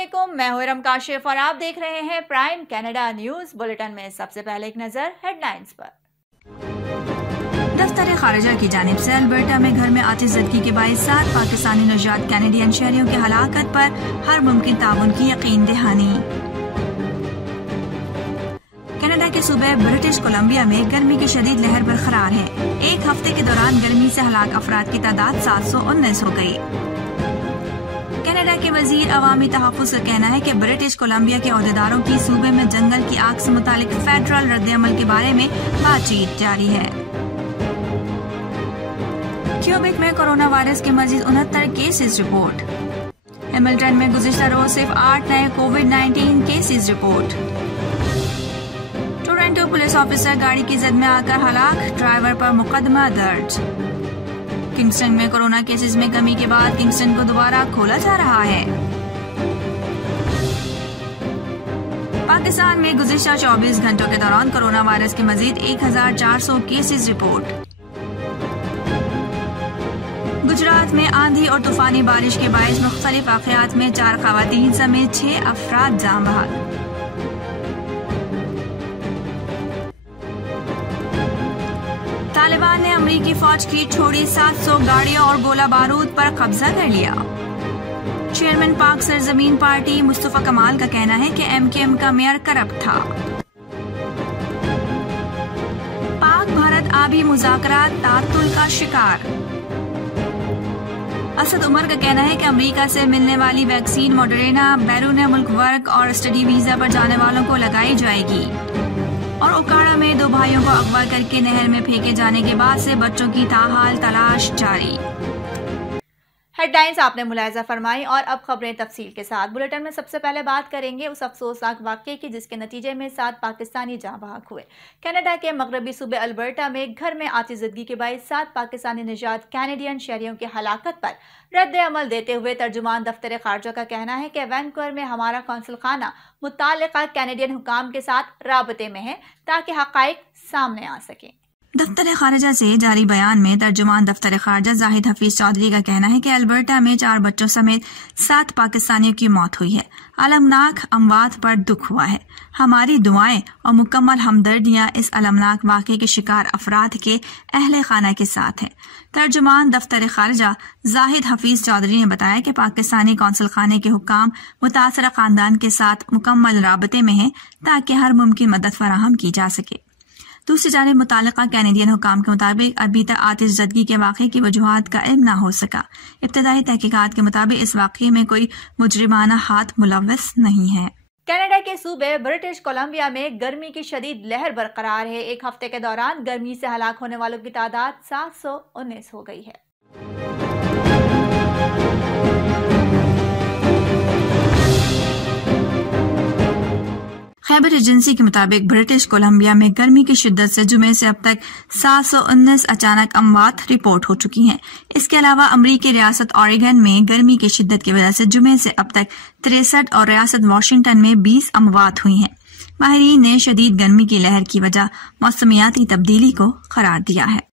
अस्सलामुअलैकुम, मैं हूं इरम काशिफ और आप देख रहे हैं प्राइम कनाडा न्यूज बुलेटिन में। सबसे पहले एक नजर हेडलाइंस पर। दफ्तर खारिजा की जानिब से अल्बर्टा में घर में आतिशज़दगी के बाइस 7 पाकिस्तानी नौजवान कैनेडियन शहरियों की हलाकत पर हर मुमकिन ताउन की यकीन दहानी। कनाडा के सूबे ब्रिटिश कोलंबिया में गर्मी की शदीद लहर बरकरार है। एक हफ्ते के दौरान गर्मी से हलाक अफराद की तादाद 719 हो गई। कनाडा के वजीर अवामी तहफ़्फ़ुज़ का कहना है कि ब्रिटिश कोलंबिया के अहदेदारों की सूबे में जंगल की आग से मुतालिक फेडरल रद्द-ए-अमल के बारे में बातचीत जारी है। क्यूबेक में कोरोना वायरस के मजीद 69 केसेस रिपोर्ट। हैमिल्टन में गुज़िश्ता रोज सिर्फ 8 नए कोविड-19 cases report. Toronto police officer गाड़ी की जद में आकर हलाक, ड्राइवर पर मुकदमा दर्ज। किंगस्टन में कोरोना केसेस में कमी के बाद किंगस्टन को दोबारा खोला जा रहा है। पाकिस्तान में गुज़िश्ता 24 घंटों के दौरान कोरोना वायरस के मजीद 1400 केसेस रिपोर्ट। गुजरात में आंधी और तूफानी बारिश के बायस मुख्तलिफ वाक़यात में 4 ख़वातीन समेत 6 अफराद जान बहक। तालिबान ने अमरीकी फौज की छोड़ी 700 गाड़ियों और गोला बारूद पर कब्जा कर लिया। चेयरमैन पाक सरजमीन पार्टी मुस्तफा कमाल का कहना है कि MKM का मेयर करप्ट था। पाक भारत आबी मुज़ाकरात तातुल का शिकार। असद उमर का कहना है कि अमेरिका से मिलने वाली वैक्सीन मॉडर्ना बैरून मुल्क वर्क और स्टडी वीजा पर जाने वालों को लगाई जाएगी। और ओकाड़ा में 2 भाइयों को अगवा करके नहर में फेंके जाने के बाद से बच्चों की ताहाल तलाश जारी। हेडलाइंस आपने मुलाहिजा फरमाई और अब खबरें तफसील के साथ। बुलेटिन में सबसे पहले बात करेंगे उस अफसोसनाक वाक़ये की जिसके नतीजे में 7 पाकिस्तानी जाँ बहक हुए। कनाडा के मगरबी सूबे अल्बर्टा में घर में आतिशज़दगी के बायस 7 पाकिस्तानी निजात कैनेडियन शहरियों की हलाकत पर रद्द अमल देते हुए तर्जुमान दफ्तर खारजा का कहना है कि वैनकूवर में हमारा कौंसल खाना मुताल्लिक़ा कैनेडियन हुकाम के साथ राबते में है ताकि हक़ाइक़ सामने आ सकें। दफ्तर खारजा से जारी बयान में तर्जुमान दफ्तर खारजा जाहिद हफीज चौधरी का कहना है कि अल्बर्टा में 4 बच्चों समेत 7 पाकिस्तानियों की मौत हुई है। अलमनाक अमवात पर दुख हुआ है। हमारी दुआएं और मुकम्मल हमदर्दियां इस अलमनाक वाक़े के शिकार अफराद के अहले खाना के साथ हैं। तर्जुमान दफ्तर खारजा जाहिद हफीज चौधरी ने बताया कि पाकिस्तानी कौंसल खाने के हुक्काम मुतासरा खानदान के साथ मुकम्मल राबते में हैं ताकि हर मुमकिन मदद फराहम की जा सके। दूसरी जानिब मुताल्लिक़ा कैनेडियन हुकाम के मुताबिक अभी तक आतिशज़दगी के वाक़े की वजूहात का इल्म न हो सका। इब्तदाई तहकीकात के मुताबिक इस वाक़े में कोई मुजरिमाना हाथ मुलव्वस नहीं है। कनाडा के सूबे ब्रिटिश कोलंबिया में गर्मी की शदीद लहर बरकरार है। एक हफ्ते के दौरान गर्मी से हलाक होने वालों की तादाद 719 हो गई है। खैबर एजेंसी के मुताबिक ब्रिटिश कोलंबिया में गर्मी की शिद्दत से जुमे से अब तक 719 अचानक अमवात रिपोर्ट हो चुकी हैं। इसके अलावा अमरीकी रियासत ऑरेगन में गर्मी की शिद्दत की वजह से जुमे से अब तक 63 और रियासत वाशिंगटन में 20 अमवात हुई हैं। माहिरीन ने शदीद गर्मी की लहर की वजह मौसमियाती तब्दीली को करार दिया है।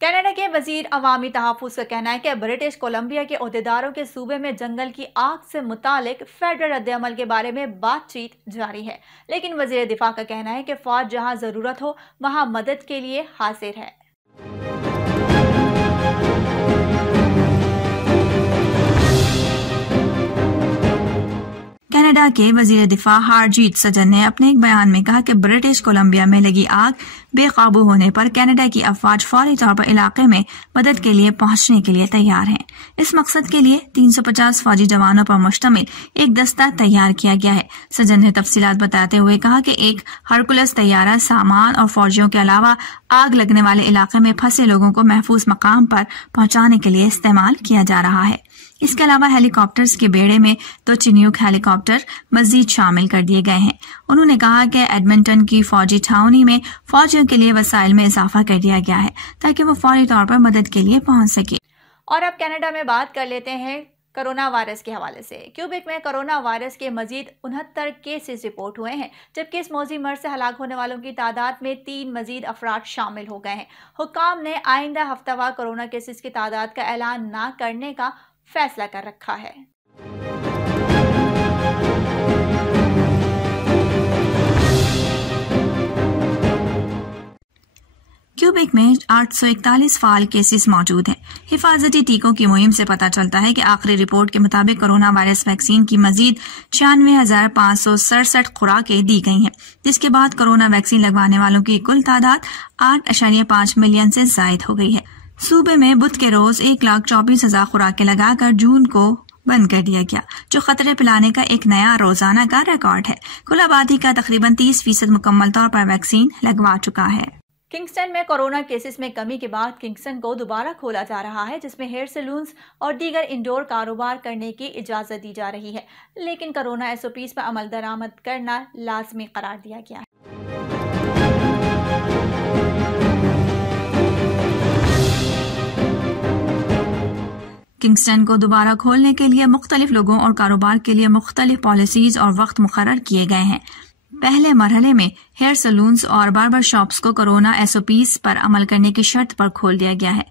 कनाडा के वजीर अवामी तहफ़्फ़ुज़ का कहना है कि ब्रिटिश कोलंबिया के अहदेदारों के सूबे में जंगल की आग से मुतालिक फेडरल रद्द-ए-अमल के बारे में बातचीत जारी है, लेकिन वज़ीर दिफा का कहना है कि फ़ौज जहां ज़रूरत हो वहां मदद के लिए हाजिर है। कनाडा के वजीर दिफा हारजीत सजन ने अपने एक बयान में कहा कि ब्रिटिश कोलंबिया में लगी आग बेकाबू होने पर कनाडा की अफवाज फौरी तौर पर इलाके में मदद के लिए पहुंचने के लिए तैयार हैं। इस मकसद के लिए 350 फौजी जवानों पर मुश्तमिल एक दस्ता तैयार किया गया है। सजन ने तफसीलात बताते हुए कहा कि एक हरकुलस तैयारा सामान और फौजियों के अलावा आग लगने वाले इलाके में फंसे लोगों को महफूज मकाम पर पहुंचाने के लिए इस्तेमाल किया जा रहा है। इसके अलावा हेलीकॉप्टर्स के बेड़े में 2 चिन्यूक हेलीकॉप्टर मजीद शामिल कर दिए गए हैं। उन्होंने कहा कि एडमिंटन की फौजी छावनी में फौजियों के लिए वसाइल में इजाफा कर दिया गया है ताकि वो फौरी तौर पर मदद के लिए पहुंच सके। और अब कनाडा में बात कर लेते हैं कोरोना वायरस के हवाले से। क्यूबेक में कोरोना वायरस के मजीद 69 केसेस रिपोर्ट हुए हैं, जबकि इस मौजी मर्ज से हलाक होने वालों की तादाद में 3 मजीद अफराद शामिल हो गए हैं। हुक्काम ने आइंदा हफ्तावार कोरोना केसेस की तादाद का ऐलान न करने का फैसला कर रखा है। क्यूबेक में 841 फाल केसेस मौजूद हैं। हिफाजती टीकों की मुहिम से पता चलता है कि आखिरी रिपोर्ट के मुताबिक कोरोना वायरस वैक्सीन की मजीद 96,567 खुराकें दी गई हैं, जिसके बाद कोरोना वैक्सीन लगवाने वालों की कुल तादाद 8.5 मिलियन से जायद हो गई है। सूबे में बुध के रोज 1,24,000 खुराकें लगाकर जून को बंद कर दिया गया, जो खतरे पिलाने का एक नया रोजाना का रिकॉर्ड है। कुल आबादी का तकरीबन 30% मुकम्मल तौर पर वैक्सीन लगवा चुका है। किंगस्टन में कोरोना केसेस में कमी के बाद किंगस्टन को दोबारा खोला जा रहा है, जिसमें हेयर सैलून्स और दीगर इंडोर कारोबार करने की इजाजत दी जा रही है, लेकिन कोरोना SOPs पर अमल दरामद करना लाजमी करार दिया गया है। किंगस्टन को दोबारा खोलने के लिए मुख्तलिफ लोगों और कारोबार के लिए मुख्तलिफ पॉलिसीज और वक्त मुकर्रर किए गए हैं। पहले मरहले में हेयर सैलून्स और बार्बर शॉप्स को कोरोना SOPs पर अमल करने की शर्त पर खोल दिया गया है।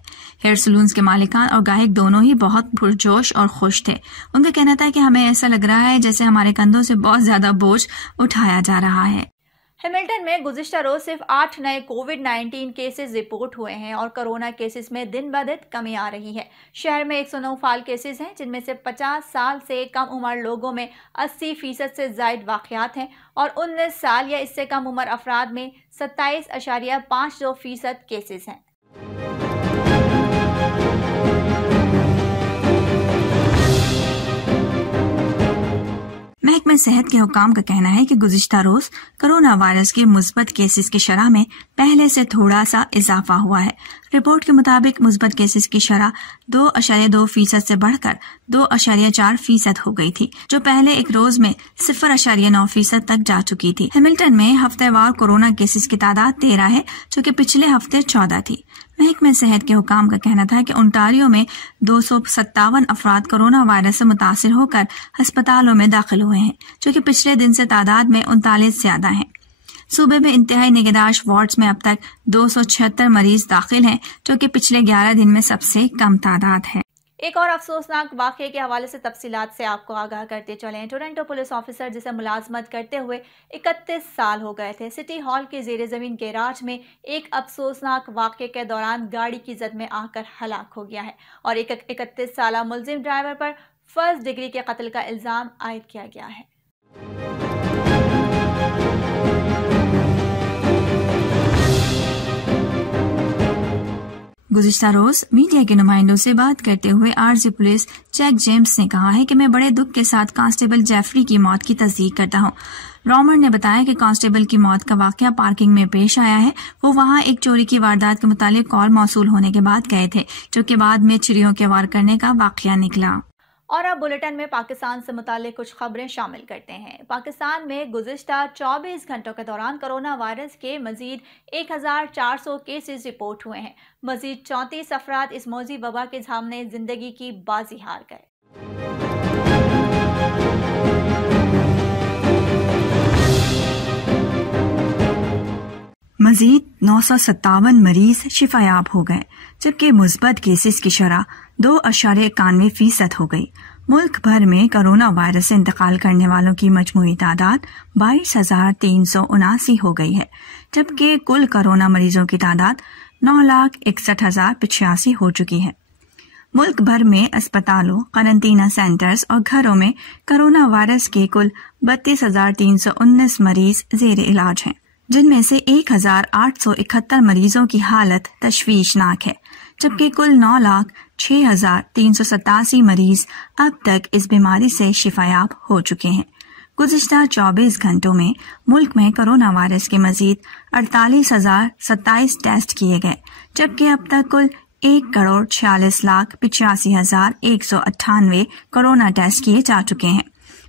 हेयर सैलून्स के मालिकान और गाहक दोनों ही बहुत पुरजोश और खुश थे। उनका कहना था कि हमें ऐसा लग रहा है जैसे हमारे कंधों से बहुत ज्यादा बोझ उठाया जा रहा है। हैमिल्टन में गुज़िश्ता रोज सिर्फ 8 नए कोविड-19 केसेस रिपोर्ट हुए हैं और कोरोना केसेस में दिन ब दिन कमी आ रही है। शहर में 109 फाल केसेस हैं, जिनमें से 50 साल से कम उम्र लोगों में 80% से ज़ायद वाक़यात हैं और 19 साल या इससे कम उम्र अफराद में 27.52% केसेस हैं। महकमा सेहत के हुकाम का कहना है कि गुज़िश्ता रोज कोरोना वायरस के मुस्बत केसेस की शरह में पहले से थोड़ा सा इजाफा हुआ है। रिपोर्ट के मुताबिक मुस्बत केसेस की शरह 2.2% से बढ़कर 2.4% हो गई थी, जो पहले एक रोज में 0.9% तक जा चुकी थी। हैमिल्टन में हफ्तेवार कोरोना केसेस की तादाद 13 है, जो कि पिछले हफ्ते 14 थी। महकमा सेहत के हुकाम का कहना था कि ओंटारियो में 257 अफराद कोरोना वायरस से मुतासिर होकर अस्पतालों में दाखिल हुए हैं, जो कि पिछले दिन से तादाद में 39 ज्यादा हैं। सूबे में इंतहाई निगहदाश्त वार्ड्स में अब तक 276 मरीज दाखिल हैं, जो कि पिछले 11 दिन में सबसे कम तादाद है। एक और अफसोसनाक वाक़े के हवाले से तफसीलात से आपको आगाह करते चलें। टोरंटो पुलिस ऑफिसर, जिसे मुलाजमत करते हुए 31 साल हो गए थे, सिटी हॉल के ज़ेर ज़मीन गैराज में एक अफसोसनाक वाक़े के दौरान गाड़ी की जद में आकर हलाक हो गया है और एक 31 साल मुलजिम ड्राइवर पर फर्स्ट डिग्री के कत्ल का इल्ज़ाम आयद किया गया है। गुज़िश्ता रोज मीडिया के नुमाइंदों से बात करते हुए आरजी पुलिस जैक जेम्स ने कहा है कि मैं बड़े दुख के साथ कांस्टेबल जेफरी की मौत की तस्दीक करता हूं। रॉमर ने बताया कि कांस्टेबल की मौत का वाकया पार्किंग में पेश आया है। वो वहां एक चोरी की वारदात के मुतालिक कॉल मौसूल होने के बाद गए थे, जो कि बाद में चिड़ियों के वार करने का वाकया निकला। और अब बुलेटिन में पाकिस्तान से मुताल्लिक कुछ खबरें शामिल करते हैं। पाकिस्तान में गुज़िश्ता 24 घंटों के दौरान कोरोना वायरस के मजीद 1400 केसेस रिपोर्ट हुए हैं। मजीद 34 अफराद इस मौजी वबा के सामने जिंदगी की बाजी हार गए। मजीद 957 मरीज शिफायाब हो गए, जबकि मुस्बत केसेस की शरह 2.91% हो गई। मुल्क भर में कोरोना वायरस से इंतकाल करने वालों की मजमूई तादाद 22,379 हो गई है, जबकि कुल कोरोना मरीजों की तादाद 9,61,085 हो चुकी है। मुल्क भर में अस्पतालों, क्वारंटीना सेंटर्स और घरों में कोरोना वायरस के कुल 32,319 मरीज जेर इलाज हैं, जिनमें से 1,871 मरीजों की हालत तशवीशनाक है, जबकि कुल 9,06,387 मरीज अब तक इस बीमारी से शिफायाब हो चुके हैं। गुज़िश्ता 24 घंटों में मुल्क में कोरोना वायरस के मजीद 48,027 टेस्ट किए गए, जबकि अब तक कुल 1,46,85,198 कोरोना टेस्ट किए जा चुके हैं।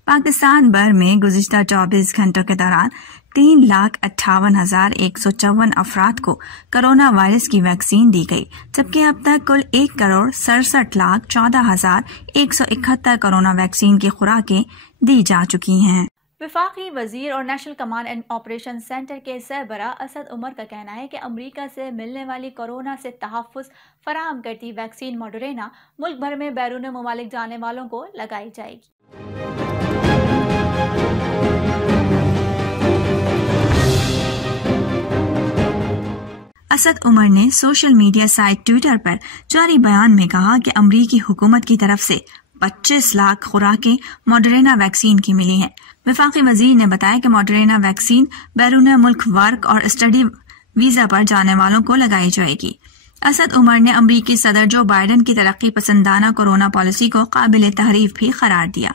पाकिस्तान भर में गुज़िश्ता 24 घंटों के दौरान 3,58,154 अफराद को कोरोना वायरस की वैक्सीन दी गई, जबकि अब तक कुल 1,67,14,171 कोरोना वैक्सीन की खुराकें दी जा चुकी हैं। वफाकी वजीर और national command and operation centre के सरबरा असद उमर का कहना है कि अमरीका से मिलने वाली कोरोना से तहफ़्फ़ुज़ फराहम करती वैक्सीन मॉडरेना मुल्क भर में बैरून ममालिक जाने वालों को लगाई जाएगी। असद उमर ने सोशल मीडिया साइट ट्विटर पर जारी बयान में कहा कि अमरीकी हुकूमत की तरफ से 25 लाख खुराकें मॉडर्ना वैक्सीन की मिली हैं। वफाकी वजीर ने बताया कि मॉडर्ना वैक्सीन बैरून मुल्क वर्क और स्टडी वीजा पर जाने वालों को लगाई जाएगी। असद उमर ने अमरीकी सदर जो बाइडेन की तरक्की पसंदाना कोरोना पॉलिसी को काबिल तारीफ भी करार दिया।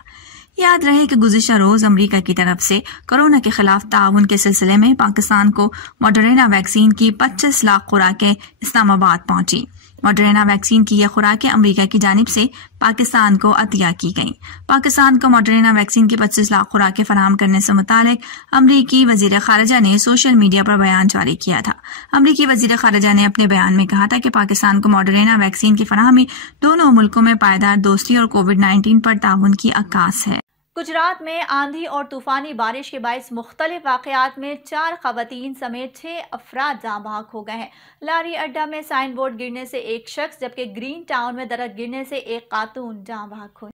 याद रहे कि गुज़िश्ता रोज अमरीका की तरफ से कोरोना के खिलाफ ताउन के सिलसिले में पाकिस्तान को मॉडर्ना वैक्सीन की 25 लाख खुराकें इस्लामाबाद पहुंची। मॉडर्ना वैक्सीन की यह खुराकें अमरीका की जानिब से पाकिस्तान को अतिया की गईं। पाकिस्तान को मॉडर्ना वैक्सीन की 25 लाख खुराकें फराहम करने से मुतालिक अमरीकी वजीर खारजा ने सोशल मीडिया पर बयान जारी किया था। अमरीकी वजीर खारजा ने अपने बयान में कहा था कि पाकिस्तान को मॉडर्ना वैक्सीन की फराहमी दोनों मुल्कों में पायदार दोस्ती और कोविड-19 पर ताउन की अक्कास है। गुजरात में आंधी और तूफानी बारिश के बायस मुख्तलिफ वाक़यात में 4 ख़वातीन समेत 6 अफराद जाँ बहक हो गए हैं। लारी अड्डा में साइन बोर्ड गिरने से एक शख्स जबकि ग्रीन टाउन में दरख्त गिरने से एक खातून जाँ बहक हुई।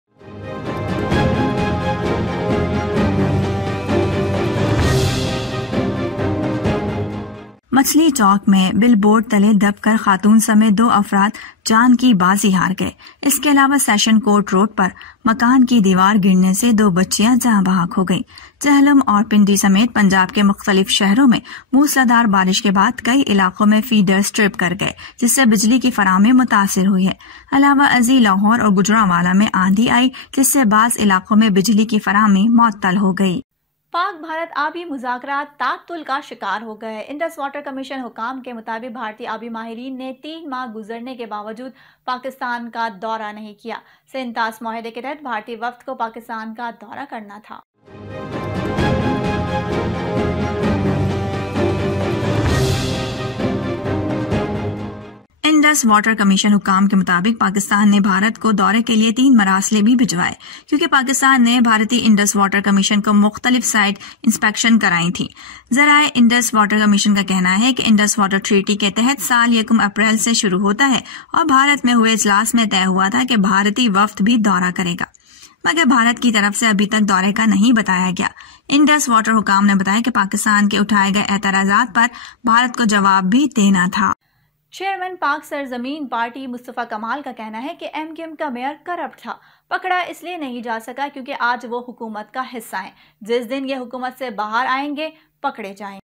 मछली चौक में बिलबोर्ड तले दबकर खातून समेत 2 अफराद जान की बाजी हार गए। इसके अलावा सेशन कोर्ट रोड पर मकान की दीवार गिरने से 2 बच्चियां जाँ बहक हो गईं। जहलम और पिंडी समेत पंजाब के मुख्तलिफ शहरों में मूसलाधार बारिश के बाद कई इलाकों में फीडर्स ट्रिप कर गए, जिससे बिजली की फराहमी मुतासिर हुई है। अलावा अजी, लाहौर और गुजरांवाला में आंधी आई, जिससे बाज़ इलाकों में बिजली की फराहमी मुअत्तल हो गई। पाक भारत आबी मुज़ाकरात ताअत्तुल का शिकार हो गए। इंडस वाटर कमीशन हुकाम के मुताबिक भारतीय आबी माहिरीन ने 3 माह गुजरने के बावजूद पाकिस्तान का दौरा नहीं किया। सिंतास मुआहदे के तहत भारतीय वफ्द को पाकिस्तान का दौरा करना था। इंडस वाटर कमीशन हुकाम के मुताबिक पाकिस्तान ने भारत को दौरे के लिए 3 मरासले भी भिजवाए, क्योंकि पाकिस्तान ने भारतीय इंडस वाटर कमीशन को मुख्तलिफ साइट इंस्पेक्शन कराई थी। जराए इंडस वाटर कमीशन का कहना है कि इंडस वाटर ट्रीटी के तहत साल 1 अप्रैल से शुरू होता है और भारत में हुए इजलास में तय हुआ था कि भारतीय वफ्द भी दौरा करेगा, मगर भारत की तरफ से अभी तक दौरे का नहीं बताया गया। इंडस वाटर हुकाम ने बताया कि पाकिस्तान के उठाए गए एतराजात पर भारत को जवाब भी देना था। चेयरमैन पाक सरजमीन पार्टी मुस्तफा कमाल का कहना है कि एमक्यूएम का मेयर करप्ट था। पकड़ा इसलिए नहीं जा सका क्योंकि आज वो हुकूमत का हिस्सा है। जिस दिन ये हुकूमत से बाहर आएंगे पकड़े जाएंगे।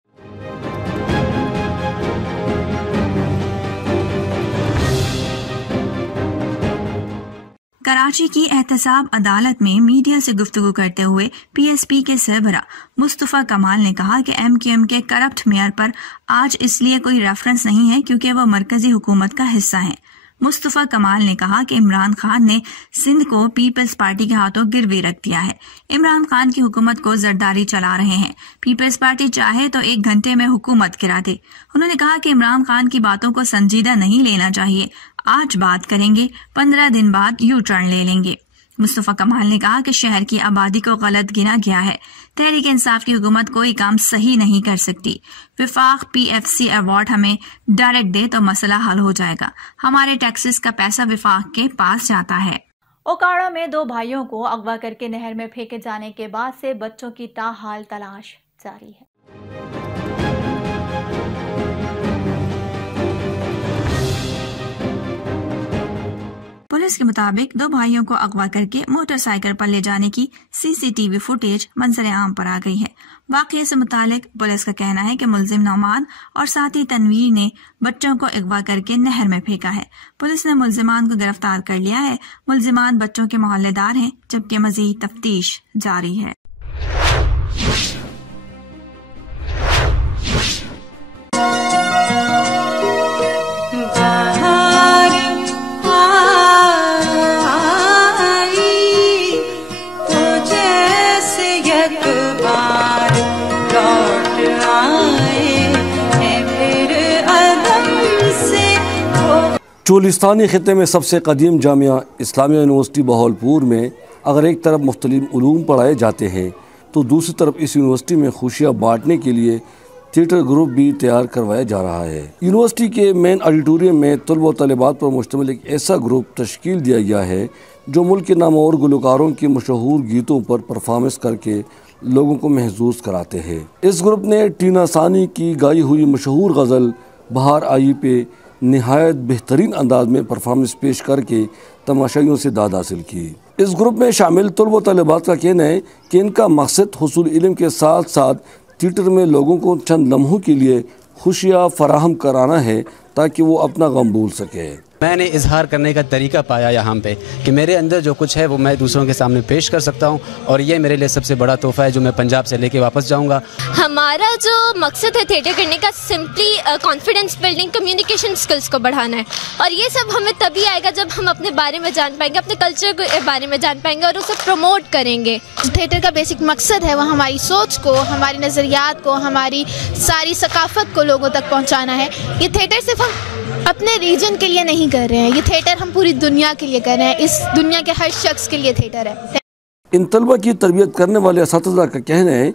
कराची की एहतसाब अदालत में मीडिया से गुफ्तगू करते हुए पीएसपी के सरबरा मुस्तफा कमाल ने कहा कि एमक्यूएम के करप्ट मेयर पर आज इसलिए कोई रेफरेंस नहीं है क्योंकि वह मरकजी हुकूमत का हिस्सा है। मुस्तफा कमाल ने कहा कि इमरान खान ने सिंध को पीपल्स पार्टी के हाथों गिरवी रख दिया है। इमरान खान की हुकूमत को जरदारी चला रहे हैं। पीपल्स पार्टी चाहे तो 1 घंटे में हुकूमत गिरा दे। उन्होंने कहा कि इमरान खान की बातों को संजीदा नहीं लेना चाहिए। आज बात करेंगे, 15 दिन बाद यू टर्न ले लेंगे। मुस्तफा कमाल ने कहा कि शहर की आबादी को गलत गिना गया है। तहरीक इंसाफ की हुकूमत कोई काम सही नहीं कर सकती। विफाक पीएफसी अवार्ड हमें डायरेक्ट दे तो मसला हल हो जाएगा। हमारे टैक्सेस का पैसा विफाक के पास जाता है। ओकाड़ा में 2 भाइयों को अगवा करके नहर में फेंके जाने के बाद से बच्चों की ताहाल तलाश जारी है। पुलिस के मुताबिक 2 भाइयों को अगवा करके मोटरसाइकिल पर ले जाने की सीसीटीवी फुटेज मंजर आम पर आ गई है। वाकये से मुतालिक पुलिस का कहना है कि मुलजिम नौमान और साथी तनवीर ने बच्चों को अगवा करके नहर में फेंका है। पुलिस ने मुलजिमान को गिरफ्तार कर लिया है। मुलजिमान बच्चों के मोहल्लेदार हैं, जबकि मजीद तफ्तीश जारी है। चोलिस्तानी ख़ित्ते में सबसे कदीम जामिया इस्लामिया यूनिवर्सिटी बहावलपुर में अगर एक तरफ मुख्तलिफ उलूम पढ़ाए जाते हैं तो दूसरी तरफ इस यूनिवर्सिटी में खुशियाँ बांटने के लिए थिएटर ग्रुप भी तैयार करवाया जा रहा है। यूनिवर्सिटी के मेन ऑडिटोरियम में तलबा व तलिबात पर मुश्तमिल एक ऐसा ग्रुप तश्कील दिया गया है जो मुल्क के नामवर गुलकारों के मशहूर गीतों पर परफॉर्मेंस करके लोगों को महसूस कराते हैं। इस ग्रुप ने टीना सानी की गाई हुई मशहूर गज़ल बाहर आई पे नहायत बेहतरीन अंदाज में परफॉर्मेंस पेश करके तमाशाइयों से दाद हासिल की। इस ग्रुप में शामिल तलबा तलबात का कहना है कि इनका मकसद हुसूल इल्म के साथ साथ थिएटर में लोगों को चंद लम्हों के लिए खुशियाँ फराहम कराना है ताकि वो अपना गम भूल सके। मैंने इजहार करने का तरीका पाया यहाँ पे कि मेरे अंदर जो कुछ है वो मैं दूसरों के सामने पेश कर सकता हूँ, और ये मेरे लिए सबसे बड़ा तोहफा है जो मैं पंजाब से लेके वापस जाऊँगा। हमारा जो मकसद है थिएटर करने का simply confidence building, communication skills को बढ़ाना है, और ये सब हमें तभी आएगा जब हम अपने बारे में जान पाएंगे, अपने कल्चर के बारे में जान पाएंगे और उसे प्रमोट करेंगे। थिएटर का बेसिक मकसद है वो हमारी सोच को, हमारी नज़रियात को, हमारी सारी सकाफत को लोगों तक पहुँचाना है। ये थिएटर सिर्फ हम अपने रीजन के लिए नहीं कर रहे हैं, ये थिएटर हम पूरी दुनिया के लिए कर रहे हैं, इस दुनिया के हर शख्स के लिए थिएटर है। इन तलबा की तरबियत करने वाले असातिज़ा का कहना है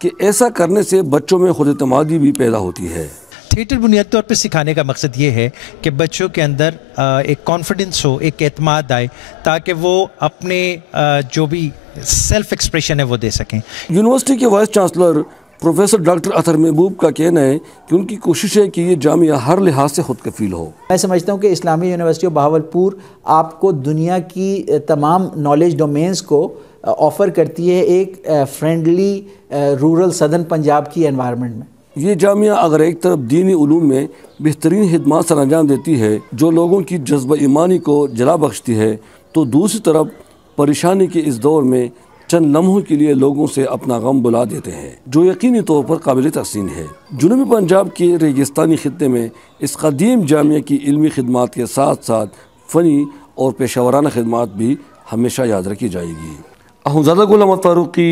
कि ऐसा करने से बच्चों में खुद एतमादी भी पैदा होती है। थिएटर बुनियादी तौर पर सिखाने का मकसद ये है कि बच्चों के अंदर एक कॉन्फिडेंस हो, एक एतमाद आए, ताकि वो अपने जो भी सेल्फ एक्सप्रेशन है वो दे सकें। यूनिवर्सिटी के वाइस चांसलर प्रोफेसर डॉक्टर अतर महबूब का कहना है कि उनकी कोशिश है कि ये जामिया हर लिहाज से खुद कफील हो। मैं समझता हूँ कि इस्लामी यूनिवर्सिटी ऑफ बहावलपुर आपको दुनिया की तमाम नॉलेज डोमेन्स को ऑफ़र करती है एक फ्रेंडली रूरल सदर्न पंजाब की एनवायरनमेंट में। ये जामिया अगर एक तरफ दीनी उलूम में बेहतरीन खिदमत सर अंजाम देती है जो लोगों की जज्बा ईमानी को जला बख्शती है, तो दूसरी तरफ परेशानी के इस दौर में चंद लम्हों के लिए लोगों से अपना गम बुला देते हैं, जो यकीनी तौर पर काबिल तहसीन है। जुनूबी पंजाब के रेगिस्तानी खित्ते में इस कदीम जामिया की इल्मी खिदमात के साथ साथ फ़नी और पेशावराना खिदमात भी हमेशा याद रखी जाएगी। अहमदज़ादा गुलाम फारूकी,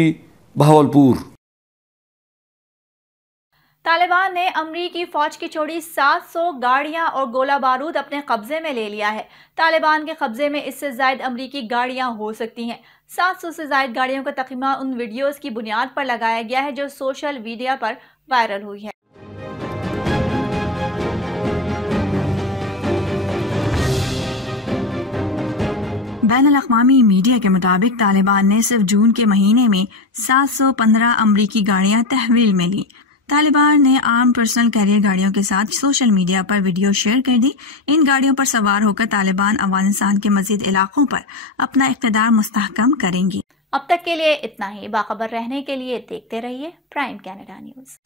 बहावलपुर। तालिबान ने अमरीकी फौज की छोड़ी 700 गाड़ियां और गोला बारूद अपने कब्जे में ले लिया है। तालिबान के कब्जे में इससे ज़ायद अमरीकी गाड़ियां हो सकती हैं। 700 से ज़ायद गाड़ियों का तकरीमा उन वीडियोस की बुनियाद पर लगाया गया है जो सोशल मीडिया पर वायरल हुई है। बैनुल-अक़वामी मीडिया के मुताबिक तालिबान ने सिर्फ जून के महीने में 715 अमरीकी गाड़ियां तहवील में ली। तालिबान ने आर्म पर्सनल कैरियर गाड़ियों के साथ सोशल मीडिया पर वीडियो शेयर कर दी। इन गाड़ियों पर सवार होकर तालिबान अफगानिस्तान के मजीद इलाकों पर अपना इक़्तिदार मुस्तहकम करेंगी। अब तक के लिए इतना ही। बाखबर रहने के लिए देखते रहिए प्राइम कैनेडा न्यूज़।